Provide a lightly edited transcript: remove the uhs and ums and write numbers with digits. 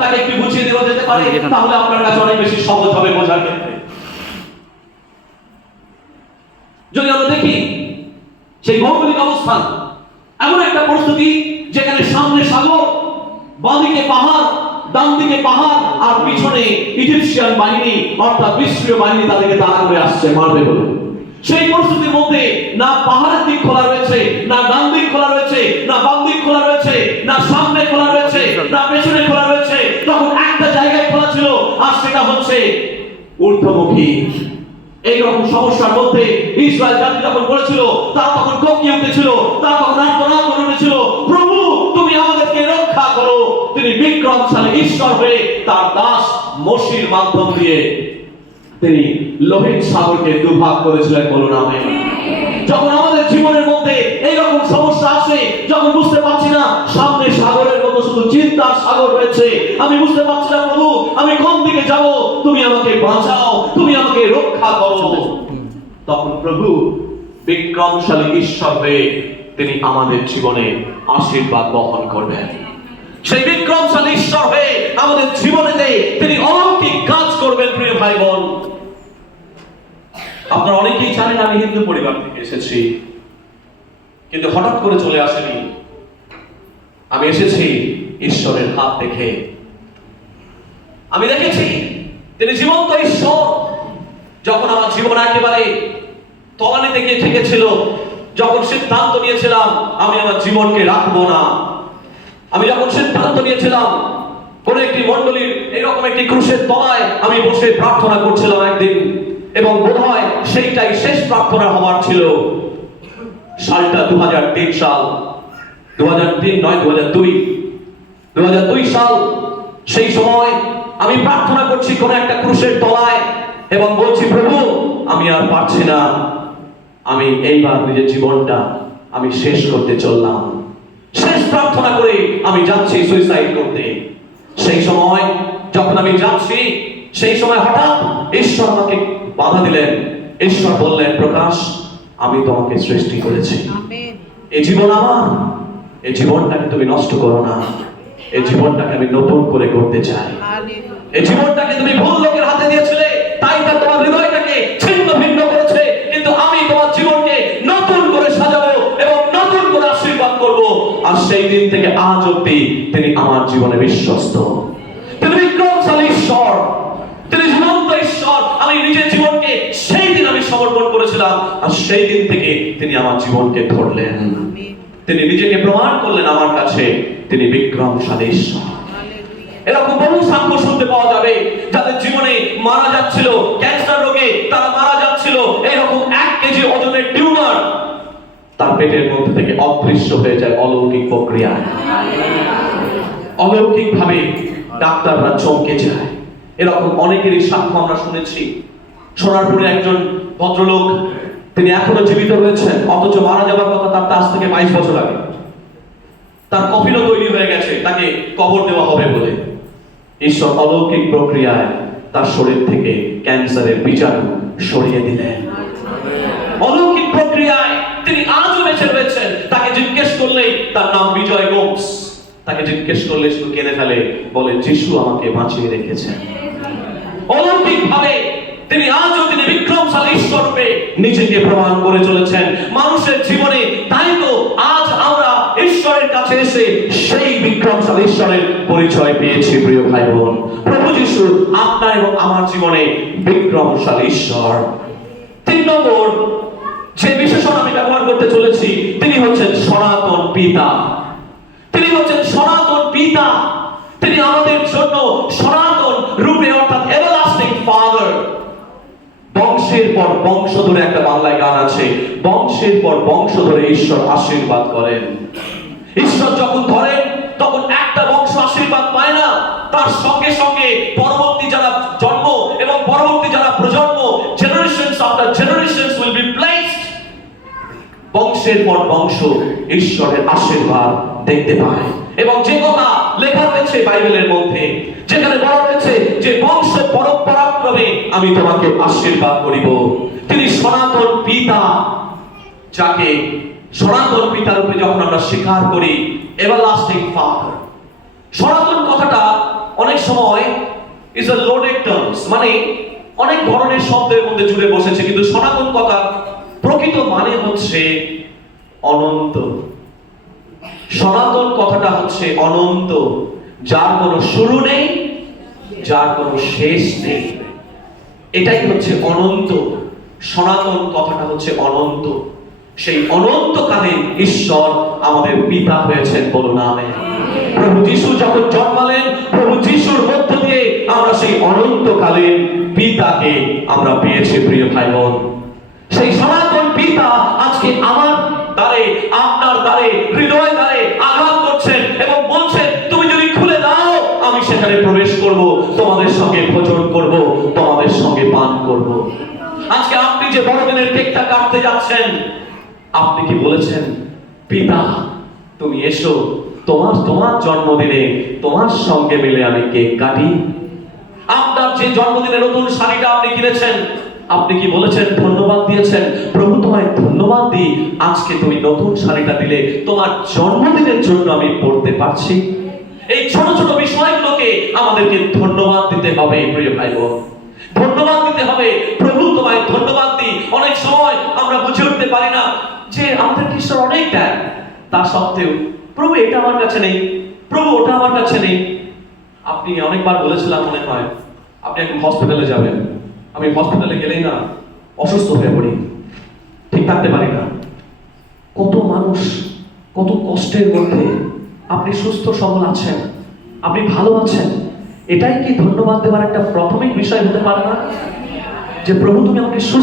তাকে একটু বুঝিয়ে দেওয়া যেতে পারে, তাহলে আপনার কাছে অনেক বেশি সহজ হবে বোঝার ক্ষেত্রে। যদি আমরা দেখি সেই ভৌগোলিক অবস্থান, এমন একটা পরিস্থিতি যেখানে সামনে সাগর, বাঁদিকে পাহাড়, ডান দিকে পাহাড়, আর পিছনে ইজিপশিয়ান বাহিনী অর্থাৎ মিশরীয় বাহিনী তাদেরকে তাড়া করে আসছে মারবে বলে। সেই পরিস্থিতির মধ্যে না পাহাড়ের দিক খোলা রয়েছে, না ডান দিক খোলা রয়েছে, না বাম দিক খোলা রয়েছে, না সামনে খোলা রয়েছে, না পেছনে খোলা রয়েছে। তখন একটা জায়গায় খোলা ছিল, আর সেটা হচ্ছে ঊর্ধ্বমুখী। এইরকম সমস্যার মধ্যে ইসরায়েল জাতি যখন পড়েছিল, তারা তখন কোকিয়ে উঠেছিল, তারা তখন আর্তনাদ করে উঠেছিল, প্রভু তুমি আমাদেরকে রক্ষা করো। তিনি বিক্রমশালী ঈশ্বর হয়ে তার দাস মোশির মাধ্যম দিয়ে তিনি লোহিত সাগরকে দুভাগ করেছিলেন। বলুন আমেন। যখন আমাদের জীবনের মধ্যে এইরকম সমস্যা আসে, যখন বুঝতে পারছি না সামনে সাগরের মতো শুধু চিন্তার সাগর রয়েছে, আমি বুঝতে পারছি না প্রভু আমি কোন দিকে যাব, তুমি আমাকে বাঁচাও, তুমি আমাকে রক্ষা করো, তখন প্রভু বিক্রমশালী ঈশ্বর হয়ে তিনি আমাদের জীবনে আশীর্বাদ বহন করবেন। সেই বিক্রমশালী ঈশ্বর হয়ে আমাদের জীবনেতে তিনি অলৌকিক কাজ করবেন। প্রিয় ভাই বোন, আপনারা অনেকেই জানেন আমি হিন্দু পরিবার থেকে এসেছি, কিন্তু হঠাৎ করে চলে আসেনি। আমি এসেছি ঈশ্বরের হাত দেখে। আমি দেখেছি তিনি জীবন্ত ঈশ্বর। যখন আমার জীবন একেবারে তলানিতে গিয়ে ঠেকেছিল, যখন সিদ্ধান্ত নিয়েছিলাম আমি আমার জীবনকে রাখবো না, আমি যখন সিদ্ধান্ত নিয়েছিলাম কোন একটি মণ্ডলীর এরকম একটি ক্রুশের তলায় আমি বসে প্রার্থনা করছিলাম একদিন, এবং বোধহয় সেইটাই শেষ প্রার্থনা হওয়ার ছিল। সালটা 2003 সাল, 2003 নয় 2002 সাল। সেই সময় আমি প্রার্থনা করছি কোন একটা ক্রুশের তলায় এবং বলছি প্রভু আমি আর পারছি না, আমি এইবার নিজের জীবনটা আমি শেষ করতে চললাম। শেষ প্রার্থনা করে আমি যাচ্ছি সুইসাইড করতে। সেই সময় যখন আমি যাচ্ছি, সেই সময় হঠাৎ ঈশ্বর আমাকে বাধা দিলেন। ঈশ্বর বললেন প্রকাশ আমি তোমাকে সৃষ্টি করেছি, এই জীবন আমার, এই জীবনটাকে তুমি নষ্ট করো না, এই জীবনটাকে আমি নতুন করে করতে চাই। এই জীবনটাকে তুমি ভুল লোকের হাতে দিয়েছিলে, তাই তা তোমার হৃদয়টাকে ছিন্ন ভিন্ন করেছে, কিন্তু আমি তোমার জীবনকে নতুন করে সাজাবো এবং নতুন করে আশীর্বাদ করব। আর সেই দিন থেকে আজ অবধি তিনি আমার জীবনে বিশ্বস্ত। তিনি বিক্রমশালী ঈশ্বর, তিনি জীবন্ত ঈশ্বর। আমি নিজের জীবনকে সেই দিন আমি সমর্পণ করেছিলাম, আর সেই দিন থেকে তিনি আমার জীবনকে ধরলেন। তিনি নিজেকে প্রমাণ করলেন আমার কাছে তিনি বিক্রমশালী ঈশ্বর। এরকম বহু সাক্ষ্য শুনতে পাওয়া যাবে যাদের জীবনে মারা যাচ্ছিল ক্যান্সার রোগে, তারা মারা যাচ্ছিল। এরকম 1 কেজি ওজনের টিউমার তার পেটের মধ্যে থেকে অদৃশ্য হয়ে যায় অলৌকিক প্রক্রিয়া। অলৌকিক ভাবে ডাক্তাররা চমকে যায়। এরকম অনেকেরই সাক্ষ্য আমরা শুনেছি। সোনারপুরে একজন ভদ্রলোক, তিনি এখনো জীবিত রয়েছেন, অথচ মারা যাবার কথা তার আজ থেকে 22 বছর আগে। তার কফিনও তৈরি হয়ে গেছে, তাকে কবর দেওয়া হবে বলে। ঈশ্বর অলৌকিক প্রক্রিয়ায় তার শরীর থেকে ক্যান্সারের বীজাণু সরিয়ে দিলেন। অলৌকিক প্রক্রিয়ায় তিনি আজও বেঁচে রয়েছেন। তাকে জিজ্ঞেস করলেই তার নাম বিজয় গোমস, তাকে জিজ্ঞেস করলে শুধু কেঁদে ফেলে, বলে যিশু আমাকে বাঁচিয়ে রেখেছেন। অলৌকিক ভাবে তিনি আজও তিনি বিক্রমশালী ঈশ্বর রূপে নিজেকে প্রমাণ করে চলেছেন মানুষের জীবনে। তাই তো আজ আমরা ঈশ্বরের কাছে এসে সেই বিক্রমশালী ঈশ্বরের পরিচয় পেয়েছি। প্রিয় ভাই বোন, প্রভু যিশু আপনার এবং আমার জীবনে বিক্রমশালী ঈশ্বর। 3 নম্বর যে বিশেষণ আমি ব্যবহার করতে চলেছি, তিনি হচ্ছেন সনাতন পিতা। তিনি হচ্ছেন সনাতন পিতা। তিনি আমাদের জন্য সনাতন রূপে অর্থাৎ এভারলাস্টিং ফাদার। বংশের পর বংশ ধরে একটা বাংলায় গান আছে, বংশের পর বংশ ধরে ঈশ্বর আশীর্বাদ করেন। ঈশ্বর যখন ধরেন তখন একটা বংশ আশীর্বাদ পায় না, তার সঙ্গে সঙ্গে পরবর্তী যারা জন্ম এবং পরবর্তী যারা প্রজন্ম, generations after generations will be placed. বংশের পর বংশ ঈশ্বরের আশীর্বাদ দেখতে পায়। এবং যে কথা লেখা রয়েছে বাইবেলের মধ্যে, যেখানে বলা হয়েছে যে বংশ পরম্পরাক্রমে আমি তোমাকে আশীর্বাদ করিব। তিনি সনাতন পিতা, যাকে সনাতন পিতা রূপে যখন আমরা স্বীকার করি, এভারলাস্টিং ফাদার। সনাতন কথাটা অনেক সময় ইজ আ লোডেড টার্মস, মানে অনেক ধরনের শব্দের মধ্যে জুড়ে বসেছে, কিন্তু সনাতন কথার প্রকৃত মানে হচ্ছে অনন্ত। সনাতন কথাটা হচ্ছে অনন্ত, যার কোনো শুরু নেই, যার কোনো শেষ নেই। এটাই হচ্ছে অনন্ত। সনাতন কথাটা হচ্ছে অনন্ত। সেই অনন্তকালীন ঈশ্বর আমাদের পিতা হয়েছেন, বলুন আমেন। প্রভু যিশু যখন জন্মালেন, প্রভু যিশুর মধ্য দিয়ে আমরা সেই অনন্তকালীন পিতাকে আমরা পেয়েছি। প্রিয় ভাই বোন, সেই সনাতন পিতা আজকে আমার দ্বারে, আপনার দ্বারে, হৃদয় দ্বারে আঘাত করছেন এবং বলছেন, তুমি যদি খুলে দাও আমি সেখানে প্রবেশ করব, তোমাদের সঙ্গে ভোজন করব, তোমাদের সঙ্গে পান করব। আজকে আপনি যে বড়দিনের কেকটা কাটতে যাচ্ছেন, আপনি কি বলেছেন, পিতা তুমি এসো, তোমার জন্মদিনে তোমার সঙ্গে মিলে আমি কেক কাটি? আপনার যে জন্মদিনে নতুন শাড়িটা আপনি কিনেছেন, আপনি কি বলেছেন, ধন্যবাদ দিয়েছেন, প্রভু তোমায় ধন্যবাদ দিই, আজকে তুমি নতুন শাড়িটা দিলে, তোমার জন্মদিনের জন্য আমি পড়তে পারছি? এই ছোট ছোট বিষয়গুলোকে আমাদেরকে ধন্যবাদ দিতে হবে। প্রিয় ভাই বোন, ধন্যবাদ দিতে হবে। প্রভু তোমায় ধন্যবাদ দিই। অনেক সময় আমরা বুঝে উঠতে পারি না যে আমাদের ঈশ্বর অনেক দেন, তা সত্ত্বেও প্রভু এটা আমার কাছে নেই, প্রভু ওটা আমার কাছে নেই। আপনি অনেকবার বলেছিলাম মনে হয়, আপনি এখন হসপিটালে যাবেন, আমি হসপিটালে গেলেই না অসুস্থ হয়ে পড়ি, ঠিক থাকতে পারি না। কত মানুষ কত কষ্টের মধ্যে, আপনি সুস্থ সবল আছেন, আপনি ভালো আছেন, এটাই কি ধন্যবাদ দেওয়ার একটা প্রাথমিক বিষয় হতে পারে না? যে প্রভু তুমি আমাকে সুস্থ